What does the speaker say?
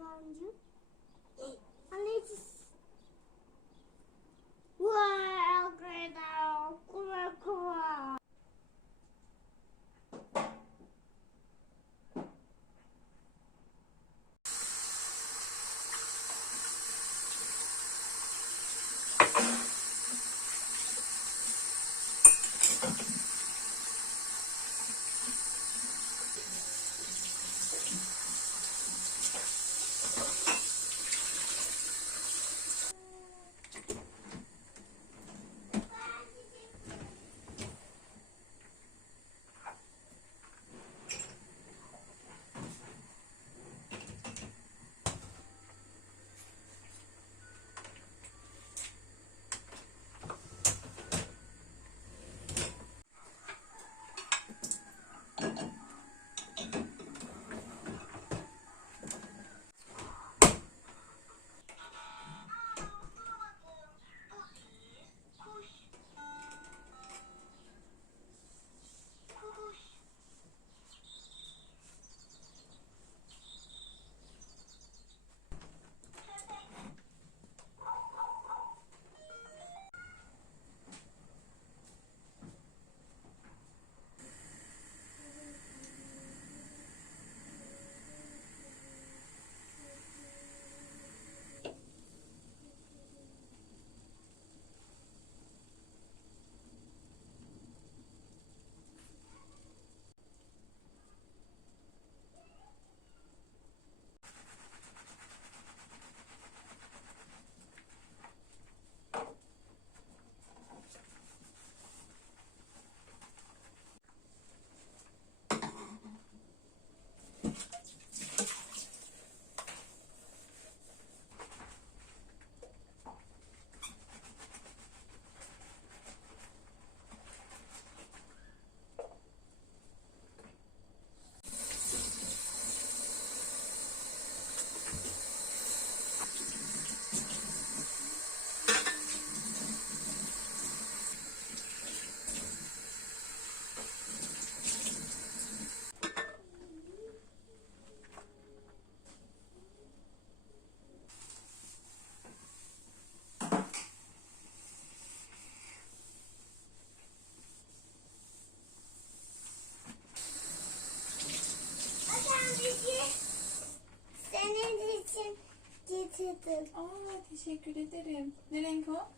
around you teşekkür ederim. Ne renk o?